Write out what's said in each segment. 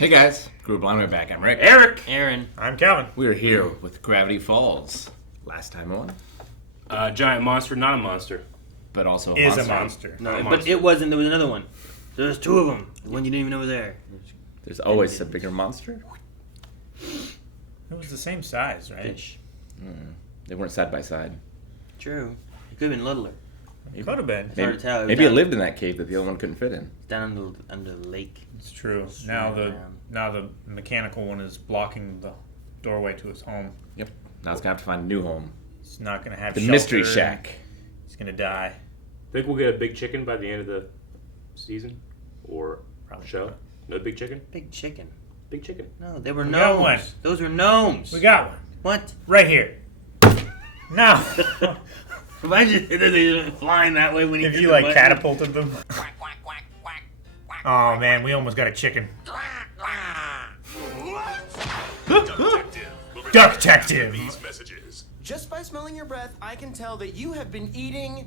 Hey guys, Group Line, we're back. I'm Rick. Eric. Aaron. I'm Calvin. We're here with Gravity Falls. Last time on, Giant monster, not a monster. but also Is a monster. No, a But monster. it wasn't. There was another one. There's two of them. The one you didn't even know was there. There's always a bigger monster. It was the same size, right? Fish. They weren't side by side. True. It could have been littler. It could have been. It's hard to tell. Maybe it lived in that cave that the other one couldn't fit in. Down under the lake. It's true. Swimming Now the mechanical one is blocking the doorway to his home. Yep. Now it's gonna have to find a new home. He's not gonna have The shelter. Mystery Shack. He's gonna die. Think we'll get a big chicken by the end of the season or Probably show? not. No big chicken? Big chicken. Big chicken. No, they were We got one. gnomes. Those were gnomes. We got one What? right here. Now, Imagine they flying that way when if hit you the like button. catapulted them. Oh man, we almost got a chicken. Duck Detective. These messages. Just by smelling your breath, I can tell that you have been eating an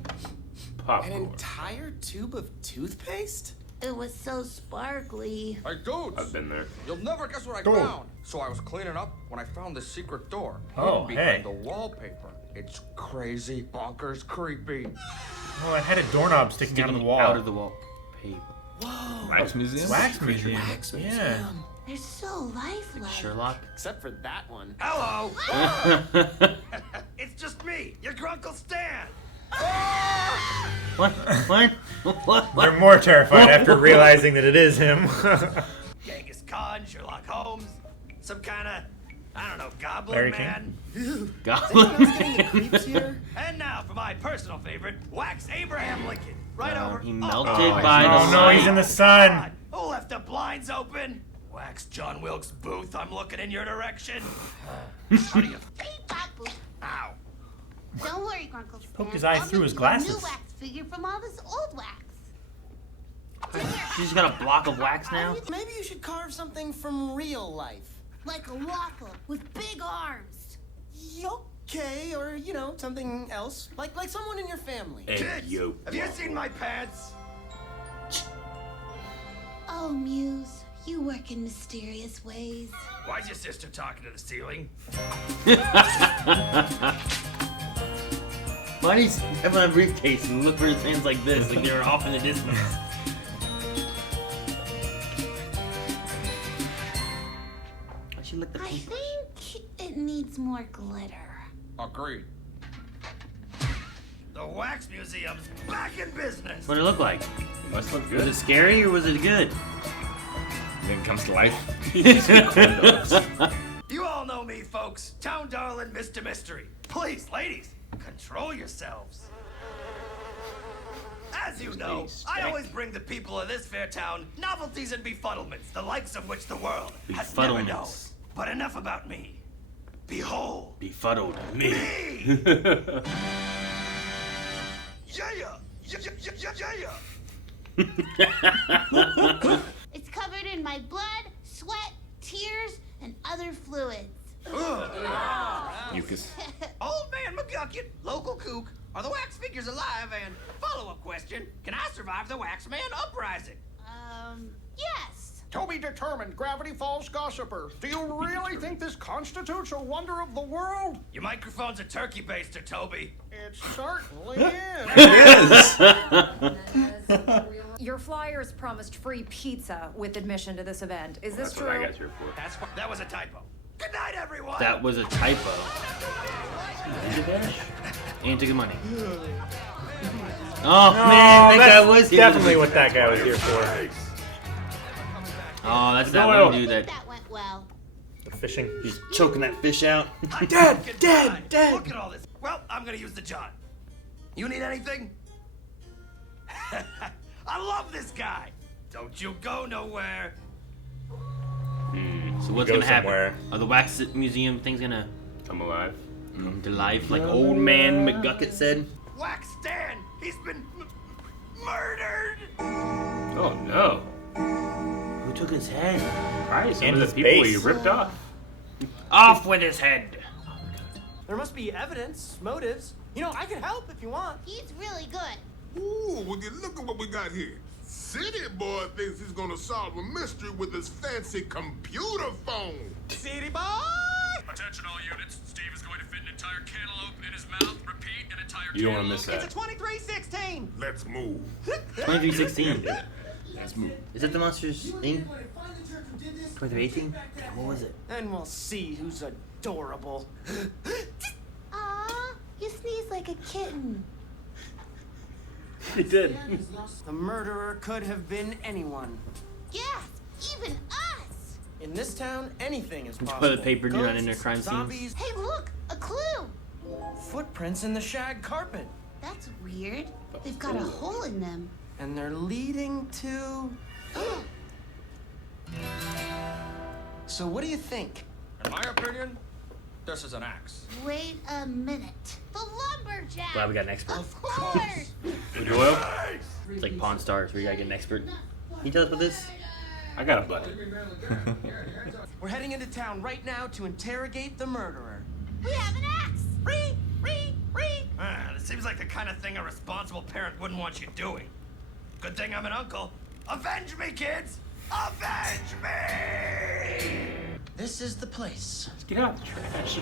Popcorn. entire tube of toothpaste? It was so sparkly. Hey, dudes! I've been there. You'll never guess what I Dude. found. So I was cleaning up when I found this secret door. Oh, hidden hey. behind the wallpaper. It's crazy, bonkers, creepy. Oh, it had a doorknob sticking out of the wall. Out of the wall. Paper. Wax Museum. Wax museum. Wax Yeah. museum. They're so lifelike. Sherlock. Except for that one. Hello! It's just me, your Grunkle Stan! What? What? What? They're more terrified after realizing that it is him. Genghis Khan, Sherlock Holmes, some kind of, I don't know, goblin Larry man. Goblin. Anyone else getting the creeps here? And now for my personal favorite, Wax Abraham Lincoln. Right over. He Oh, melted God. by the Oh no, he's in the sun. Who left the blinds open? Wax John Wilkes Booth, I'm looking in your direction. How do you... Hey, Babu. Ow. Don't worry, Grunkle Stan. Poked his eye I'll through make his you glasses. A new wax figure from all this old wax. She's got a block of wax now. Maybe you should carve something from real life. Like a waffle with big arms. Okay, or something else. Like someone in your family. Hey, Kids, yo. have you seen my pants? Oh, Muse, you work in mysterious ways. Why's your sister talking to the ceiling? Why does he have on a briefcase and look for his hands like this, like they were off in the distance? Why she lick the I paper? think it needs more glitter. Agreed. The Wax Museum's back in business. What did it look like? Must look Was good. it scary or was it good? Then it comes to life. You all know me, folks. Town darling, Mr. Mystery. Please, ladies, control yourselves. As you know, I always bring the people of this fair town novelties and befuddlements, the likes of which the world has never known. Befuddlements. But enough about me. Behold, Befuddled me. me! Yeah! It's covered in my blood, sweat, tears, and other fluids. Mucus. Old man McGucket, local kook, are the wax figures alive? And follow-up question, can I survive the Wax Man uprising? Yes. To be determined, Gravity Falls gossiper. Do you really think this constitutes a wonder of the world? Your microphone's a turkey baster, Toby. It certainly is. Your flyers promised free pizza with admission to this event. Is this That's true? what I got here for. That was a typo. Good night, everyone! That was a typo. And took your money. Oh man, that guy was here. definitely what that guy was here for. Oh, that's that Doyle. one dude that That went well. The fishing. he's choking that fish out. Dead! Look at all this. Well, I'm gonna use the John. You need anything? I love this guy. Don't you go nowhere. So what's Go gonna happen? somewhere. Are the wax museum things gonna I'm alive. come to life like old man McGucket said? Wax Stan, he's been murdered. Oh no. Who took his head? Probably some And of the his people base. he ripped off. Off with his head! There must be evidence, motives. I can help if you want. He's really good. Ooh, would you look at what we got here? city boy thinks he's gonna solve a mystery with his fancy computer phone. City boy! Attention all units. Steve is going to fit an entire cantaloupe in his mouth. Repeat, an entire You don't want to miss It's a that. 2316! Let's move. 2316. Let's move. Is that the Monsters Inc? 2318? What was it? And we'll see who's adorable. Aw, you sneeze like a kitten. It did. The murderer could have been anyone. Yes, even us. In this town, anything is possible. Toilet paper, do not Ghosts, enter crime scenes. zombies, Hey, look, a clue. footprints in the shag carpet. That's weird. They've got a hole in them. And they're leading to... So what do you think? In my opinion, this is an axe. Wait a minute. The lumberjack. Glad we got an expert. Of course. Doyle? It's like Pawn Stars, where you gotta get an expert. Can you tell us about this? I got a button. We're heading into town right now to interrogate the murderer. We have an axe. That seems like the kind of thing a responsible parent wouldn't want you doing. Good thing I'm an uncle. Avenge me, kids! Avenge me! This is the place. Let's get out of the trash.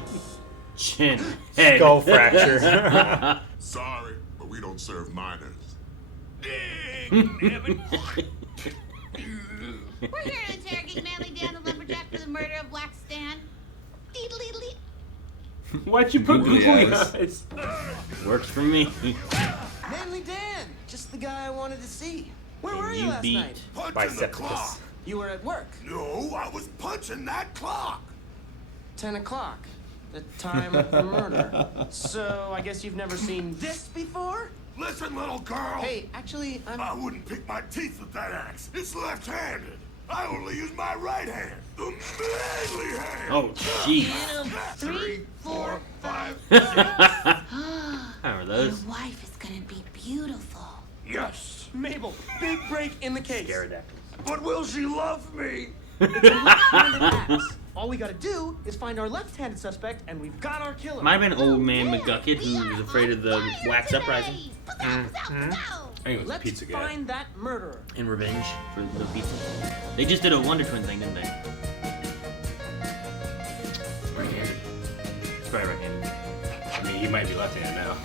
Chin. Head. Skull fracture. Sorry, but we don't serve minors. Damn it. We're here to interrogate Manly Dan the lumberjack for the murder of Wax Stan. Deedly. Why'd you put Googly googly eyes? eyes? Works for me. Manly Dan, just the guy I wanted to see. Where were you You last beat. night? Punching the clock. You were at work. No, I was punching that clock. 10 o'clock. The time of the murder. So I guess you've never seen this before? Listen, little girl. Hey, actually, I wouldn't pick my teeth with that axe. It's left-handed. I only use my right hand. The manly hand. Oh, jeez. 3, 4, 5. I remember Your those. wife is gonna be beautiful. Yes. Mabel, big break in the case. Pterodactyls. But will she love me? It's a left-handed axe. All we gotta do is find our left-handed suspect, and we've got our killer. Might have been old man McGucket who was afraid of the Fire wax today. uprising. Pow. I think it was Let's pizza guy. find that murderer. In revenge for the pizza. They just did a Wonder Twin thing, didn't they? Right-handed. It's probably right-handed. I mean, he might be left-handed now.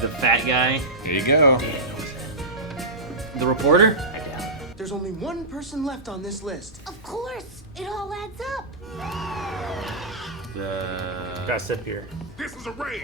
The fat guy. Here you go. Yeah, no one's that. The reporter? I doubt it. There's only one person left on this list. Of course, it all adds up. The... Gossip here. This is a raid.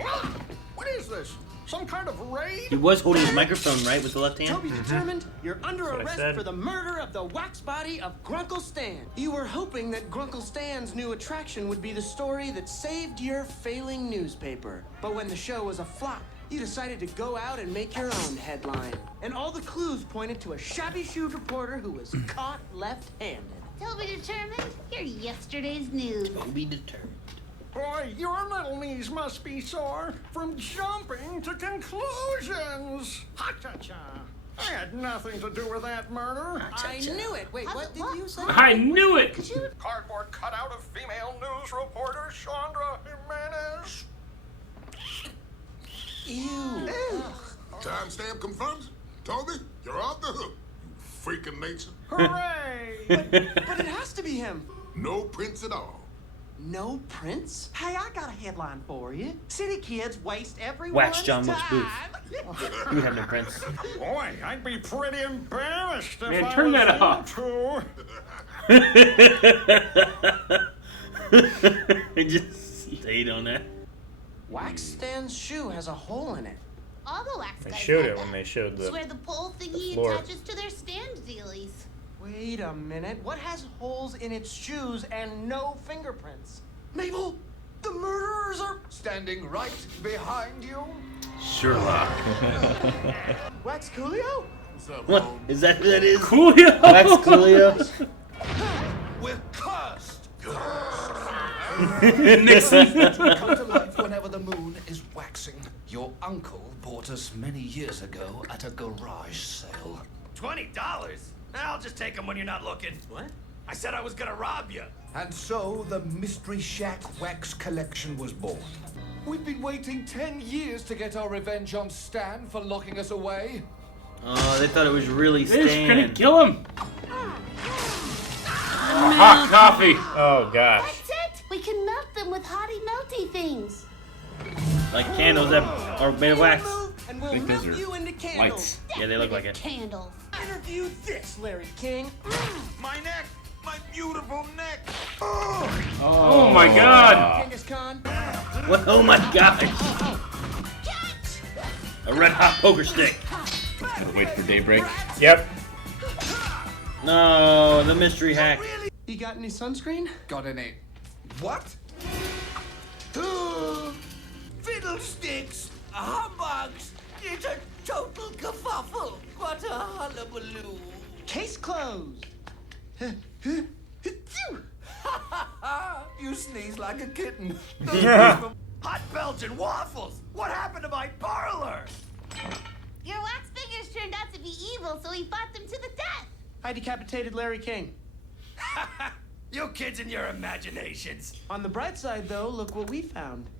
What is this? Some kind of raid? He was holding his microphone, right, with the left hand? Toby determined you're under what I arrest said. for the murder of the wax body of Grunkle Stan. You were hoping that Grunkle Stan's new attraction would be the story that saved your failing newspaper. But when the show was a flop, you decided to go out and make your own headline. And all the clues pointed to a shabby-shoed reporter who was caught left-handed. Toby determined you're yesterday's news. Be determined. Boy, your little knees must be sore from jumping to conclusions. Ha-cha-cha. I had nothing to do with that murder. I knew it. Wait, what did you say? I knew it! Could you? Cardboard cutout of female news reporter Chandra Jimenez. Ew. Timestamp confirms. Toby, you're off the hook. You freak of nature. Hooray! But it has to be him. No prints at all. No prints? Hey, I got a headline for you. City kids waste everyone's Wax John Wilkes time. Booth. We have no prints. Boy, I'd be pretty embarrassed if Man, I turn was that you off. two. He just stayed on that. Wax Stan's shoe has a hole in it. All the wax They guys showed have it when that. they showed It's the. where the pole thingy floor. attaches to their stand dealies. Wait a minute. What has holes in its shoes and no fingerprints? Mabel, the murderers are Standing right behind you. Sherlock. Wax Coolio? What's up, What? Holmes? Is that who that is? Coolio! Wax Coolio? We're cursed. Nixon. We come to life whenever the moon is waxing. Your uncle bought us many years ago at a garage sale. $20? I'll just take them when you're not looking. What? I said I was gonna rob you. And so the Mystery Shack wax collection was born. We've been waiting 10 years to get our revenge on Stan for locking us away. Oh, they thought it was really They're just gonna Stan. kill him. Hot coffee. Oh gosh. That's it! We can melt them with hotty melty things. Like candles that are made of wax. And we'll think those melt are you into candles. lights. Yeah, they look like it. Candles. Interview this, Larry King. My neck! My beautiful neck! Oh my God. Genghis Khan. What? Oh my gosh! A red hot poker stick. Wait for daybreak. Yep. No, the mystery hack. You got any sunscreen? Got any? What? Fiddlesticks! Humbugs! It's a total kerfuffle! What a hullabaloo! Case closed. You sneeze like a kitten. Hot Belgian waffles! What happened to my parlor? Your wax figures turned out to be evil, so he fought them to the death. I decapitated Larry King. You kids and your imaginations. On the bright side, though, look what we found.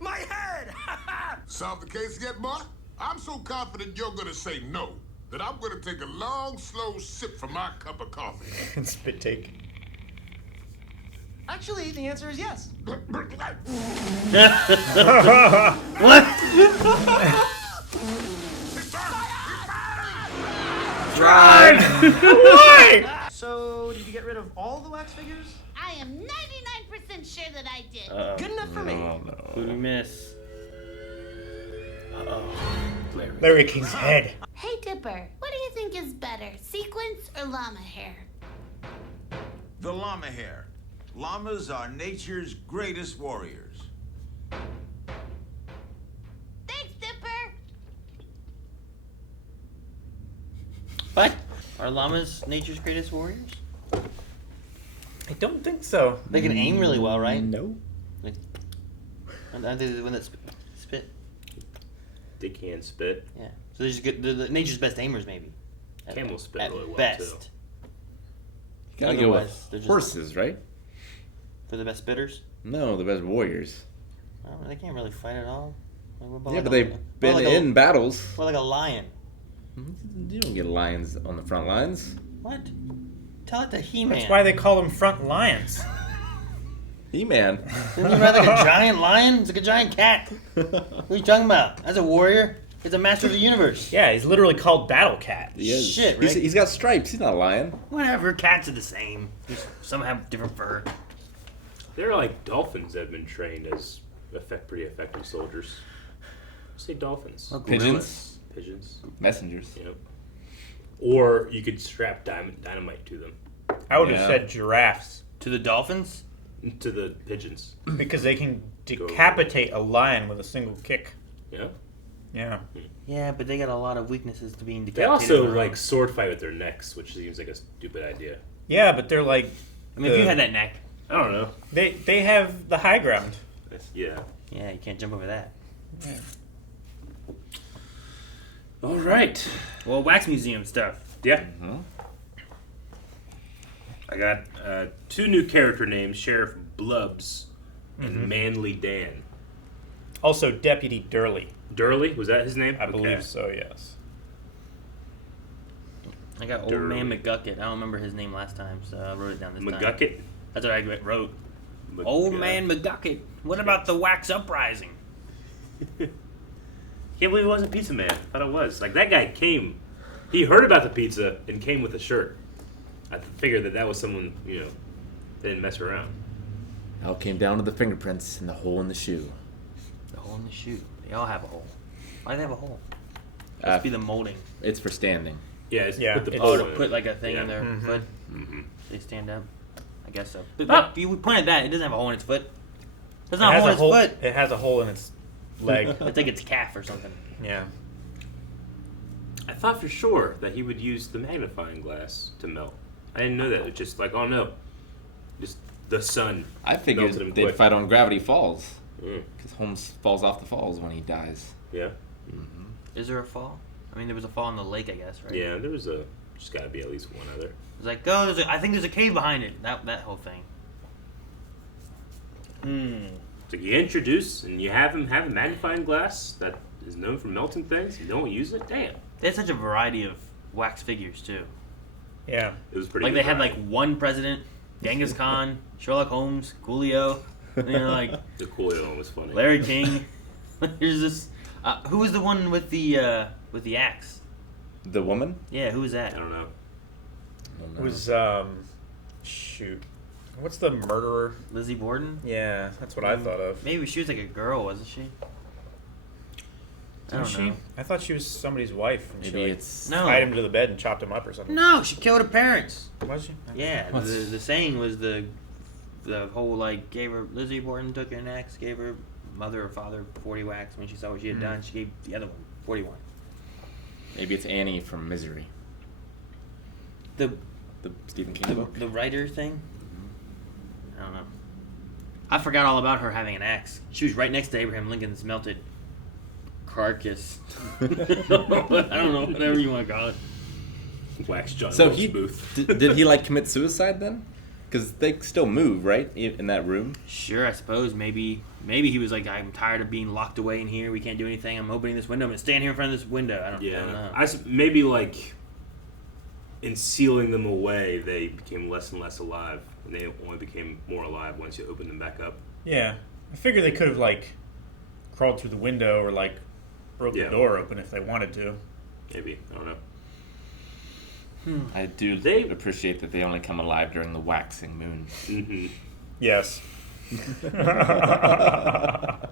My head! Solve the case yet, boy? I'm so confident you're gonna say no that I'm gonna take a long, slow sip from my cup of coffee. Spit take. Actually, the answer is yes. What? Drive! Why? So, did you get rid of all the wax figures? I am 99% sure that I did. Good enough for me. Who did we miss? Uh-oh. Larry King's head. Hey, Dipper, what do you think is better, sequins or llama hair? The llama hair. Llamas are nature's greatest warriors. Thanks, Dipper. What? Are llamas nature's greatest warriors? I don't think so. They can aim really well, right? No. Like, aren't they the one that spit? They can spit. Yeah. So they're just good. They're the nature's best aimers, maybe. Camels spit At really well best. too. Gotta go Otherwise, with they're just- horses, right? For the best spitters? No, the best warriors. They can't really fight at all. Like, what about Yeah, like but a- they've what been like in battles. What like a lion? You don't get lions on the front lines. What? Tell it to He-Man. That's why they call them front lions. He-Man. Isn't he rather like a giant lion? It's like a giant cat. What are you talking about? That's a warrior. He's a master of the universe. Yeah, he's literally called Battle Cat. He is. Shit, Rick. He's got stripes. He's not a lion. Whatever. Cats are the same. Just some have different fur. There are like dolphins that have been trained as pretty effective soldiers. Say dolphins. Oh, Pigeons. Pigeons. Messengers. Yep. Or you could strap dynamite to them. I would have said giraffes. To the dolphins? To the pigeons. Because they can decapitate a lion with a single kick. Yeah. Yeah. Yeah, but they got a lot of weaknesses to being They decapitated. also on their like own. sword fight with their necks, which seems like a stupid idea. Yeah, but they're like. I mean, if you had that neck. I don't know. They have the high ground. Yeah. Yeah, you can't jump over that. Yeah. All right. Well, wax museum stuff. Yeah. Mm-hmm. I got 2 new character names: Sheriff Blubbs and Manly Dan. Also, Deputy Durley. Durley, was that his name? I believe so, yes. I got Old Man McGucket. I don't remember his name last time, so I wrote it down this time. McGucket? That's what I wrote. Old Man McGucket. What about the wax uprising? Can't believe it wasn't Pizza Man. I thought it was. Like, that guy came. He heard about the pizza and came with a shirt. I figured that was someone, that didn't mess around. It all came down to the fingerprints and the hole in the shoe. The hole in the shoe. They all have a hole. Why do they have a hole? Must be the molding. It's for standing. Yeah, put the Oh, pole to in put it. like a thing in their Mhm. foot. Mm-hmm. They stand up. I guess so. But you pointed that. It doesn't have a hole in its foot. It doesn't It have a has hole in its foot. It has a hole in its leg. It's like its calf or something. Yeah. I thought for sure that he would use the magnifying glass to melt. I didn't know that. It was just like, oh no. Just the sun. I figured melted him they'd quick. fight on Gravity Falls. Mm. Because Holmes falls off the falls when he dies. Yeah. Mm-hmm. Is there a fall? I mean, there was a fall in the lake, I guess, right? Yeah, there was just got to be at least one other. It's like, oh, I think there's a cave behind it. That whole thing. So you introduce and you have him have a magnifying glass that is known for melting things. You don't use it. Damn. They had such a variety of wax figures too. Yeah. It was pretty. Like good they had like variety. one president, Genghis Khan, Sherlock Holmes, Coolio. You know, like The Coolio one was funny. Larry King. There's this. Who was the one with the axe? The woman? Yeah, who was that? I don't know. It was shoot. What's the murderer? Lizzie Borden? Yeah, that's what I thought of. Maybe she was like a girl, wasn't she? I don't Was know. she? I thought she was somebody's wife. And Maybe she, like, it's... No. tied him to the bed and chopped him up or something. No, she killed her parents. Was she? Yeah, the saying was the whole like gave her Lizzie Borden took her an axe, gave her mother or father 40 whacks when she saw what she had done. She gave the other one 41. Maybe it's Annie from Misery. The Stephen King book. the writer thing. I don't know. I forgot all about her having an axe. She was right next to Abraham Lincoln's melted carcass. I don't know, whatever you want to call it. Wax John So Wilkes he Booth. did he like commit suicide then? Because they still move, right, in that room. Sure, I suppose maybe he was like, I'm tired of being locked away in here. We can't do anything. I'm opening this window. I'm gonna stand here in front of this window. I don't know. Maybe like in sealing them away, they became less and less alive, and they only became more alive once you opened them back up. Yeah, I figure they could have like crawled through the window or like broke the door open if they wanted to. Maybe, I don't know. I do appreciate that they only come alive during the waxing moon. Mm-hmm. Yes.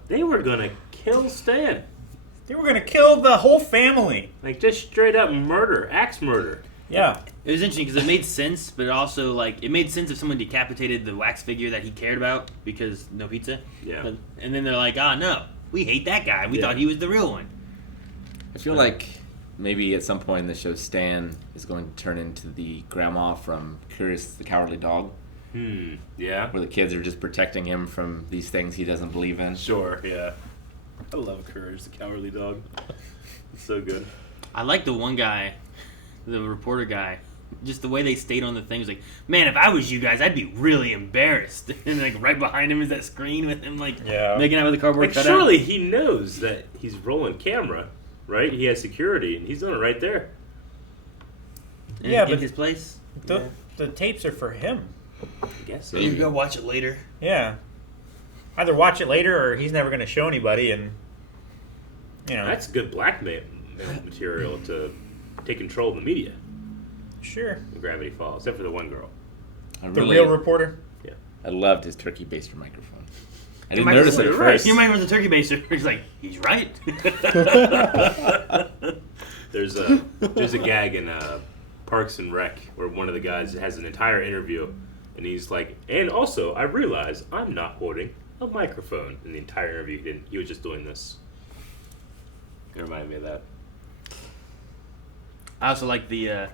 They were gonna kill Stan. They were gonna kill the whole family. Like just straight up murder, axe murder. Yeah. It was interesting because it made sense, but also like it made sense if someone decapitated the wax figure that he cared about because no pizza. Yeah. And then they're like, no, we hate that guy. We thought he was the real one. I feel like maybe at some point in the show, Stan is going to turn into the grandma from Curious the Cowardly Dog. Yeah. Where the kids are just protecting him from these things he doesn't believe in. Sure, yeah. I love Courage the Cowardly Dog. It's so good. I like the one guy, the reporter guy. Just the way they stayed on the thing was like, man, if I was you guys, I'd be really embarrassed. And like right behind him is that screen with him like making out with a cardboard Like cutout. surely he knows that he's rolling camera, right? He has security, and he's doing it right there. In his place. The tapes are for him. I guess so. You go watch it later. Yeah. Either watch it later or he's never going to show anybody, and That's good blackmail material to take control of the media. Sure. When Gravity Falls, except for the one girl. The real reporter. Yeah. I loved his turkey baster microphone. I Your didn't notice it at microphone- first. Your microphone's a turkey baster. He's like, he's right. There's a gag in Parks and Rec where one of the guys has an entire interview, and he's like, and also I realize I'm not holding a microphone in the entire interview. He was just doing this. It reminded me of that. I also like the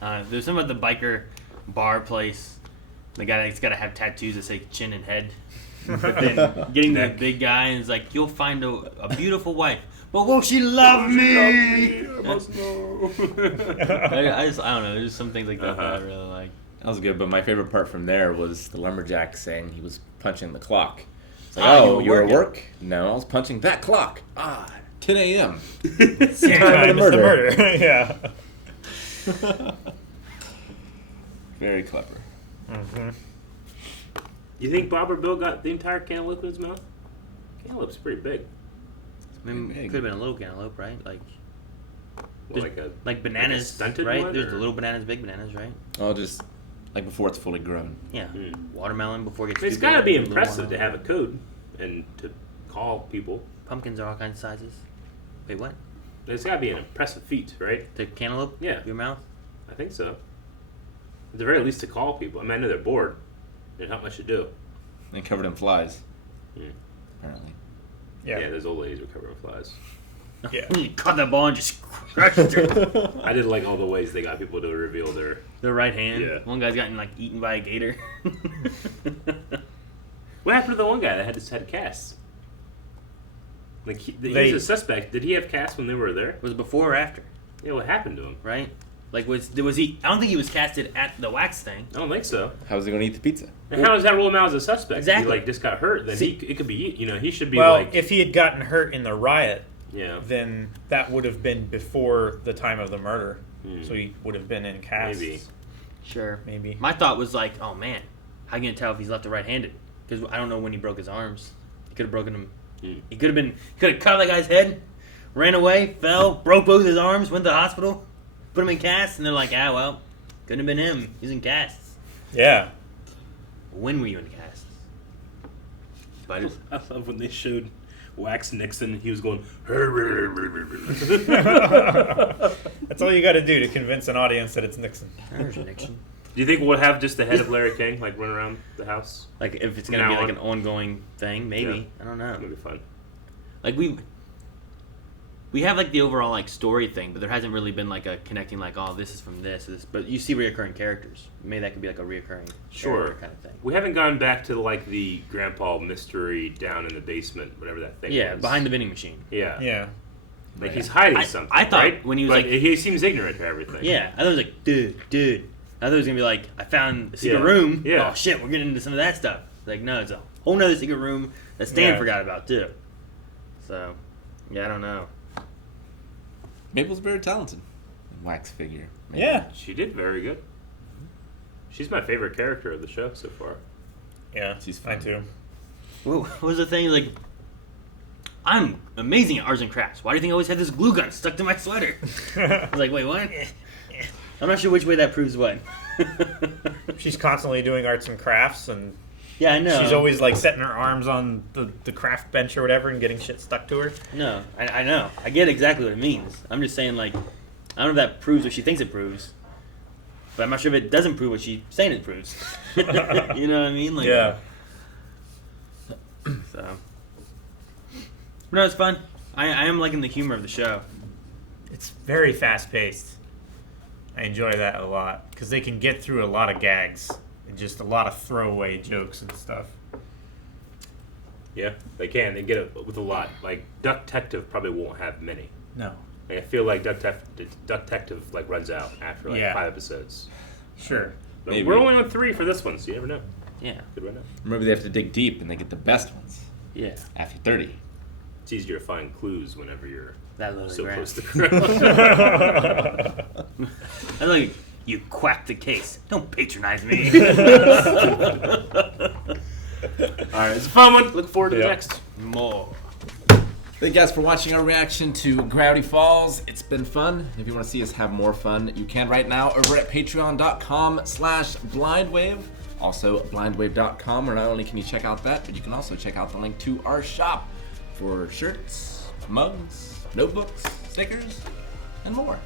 there's something about the biker bar place. The guy that's got to have tattoos that say chin and head. But then getting the big guy and it's like, you'll find a beautiful wife, but will she love me? I must know. I don't know. There's some things like that that I really like. That was good, but my favorite part from there was the lumberjack saying he was punching the clock. It's like, you were at working. work? No, I was punching that clock. 10 a.m. Same time as the murder. Yeah. Very clever. Mm-hmm. You think Bob or Bill got the entire cantaloupe in his mouth? Cantaloupe's pretty big. I mean, could have been a little cantaloupe, right? Like, Well, like bananas, stunted right? one, There's or- the little bananas, big bananas, right? Oh, just like before it's fully grown. Yeah, watermelon before it gets. It's too got to big, be little impressive to watermelon. have a code and to call people. Pumpkins are all kinds of sizes. Wait, what? It's got to be an impressive feat, right? The cantaloupe? Yeah. Your mouth? I think so. At the very least, to call people. I mean, I know they're bored. There's not much to do. And covered in flies. Mm. Apparently. Yeah, those old ladies were covered in flies. Yeah. You caught that ball and just crushed it. I did like all the ways they got people to reveal their right hand. Yeah. One guy's gotten like eaten by a gator. What happened to the one guy that had casts? Like he was a suspect. Did he have casts when they were there? Was it before or after? Yeah, what happened to him? Right? Like was he? I don't think he was casted at the wax thing. I don't think so. How's he going to eat the pizza? And how does that rule him out as a suspect? Exactly. He just got hurt. Then it could be. He should be Well, like. if he had gotten hurt in the riot, then that would have been before the time of the murder. So he would have been in casts. Maybe. Sure. Maybe. My thought was like, oh man, how you gonna tell if he's left or right-handed? Because I don't know when he broke his arms. He could have broken them. He could have cut that guy's head, ran away, fell, broke both his arms, went to the hospital, put him in casts, and they're like, well, couldn't have been him. He's in casts. Yeah. When were you in casts? I love when they showed Wax Nixon. He was going. That's all you got to do to convince an audience that it's Nixon. There's Nixon. Do you think we'll have just the head of Larry King like run around the house? Like if it's gonna be like an ongoing thing, maybe. Yeah. I don't know. That'd be fun. Like we have like the overall like story thing, but there hasn't really been like a connecting like, oh, this is from this. But you see reoccurring characters. Maybe that could be like a reoccurring character kind of thing. We haven't gone back to like the grandpa mystery down in the basement, whatever that thing was. Behind the vending machine. Yeah. Like he's hiding something. I thought right? when he was he seems ignorant to everything. Yeah, I thought it was like, dude. I thought it was gonna be like, I found a secret room. Yeah. Oh shit, we're getting into some of that stuff. Like, no, it's a whole nother secret room that Stan forgot about too. So, yeah, I don't know. Mabel's very talented. Wax figure. Maybe. Yeah. She did very good. She's my favorite character of the show so far. Yeah, she's fun too. What was the thing like? I'm amazing at arts and crafts. Why do you think I always had this glue gun stuck to my sweater? I was like, wait, what? I'm not sure which way that proves what. She's constantly doing arts and crafts, and yeah, I know. She's always like setting her arms on the craft bench or whatever and getting shit stuck to her. No, I know. I get exactly what it means. I'm just saying, like, I don't know if that proves what she thinks it proves, but I'm not sure if it doesn't prove what she's saying it proves. You know what I mean? Like, yeah. So, no, it's fun. I am liking the humor of the show. It's very fast paced. I enjoy that a lot because they can get through a lot of gags and just a lot of throwaway jokes and stuff. Yeah, they can. They get it with a lot. Like Duck Detective probably won't have many. No. Like, I feel like Duck Detective like runs out after like 5 episodes. Sure. But we're only on 3 for this one, so you never know. Yeah. Could run out. Maybe they have to dig deep and they get the best ones. Yeah. After 30. It's easier to find clues whenever you're so ground. close to the ground. I like you quack the case. Don't patronize me. Alright, it's a fun one. Look forward to the next. More. Thank you guys for watching our reaction to Gravity Falls. It's been fun. If you want to see us have more fun, you can right now over at patreon.com/blindwave. Also, blindwave.com, where not only can you check out that, but you can also check out the link to our shop for shirts, mugs, notebooks, stickers, and more.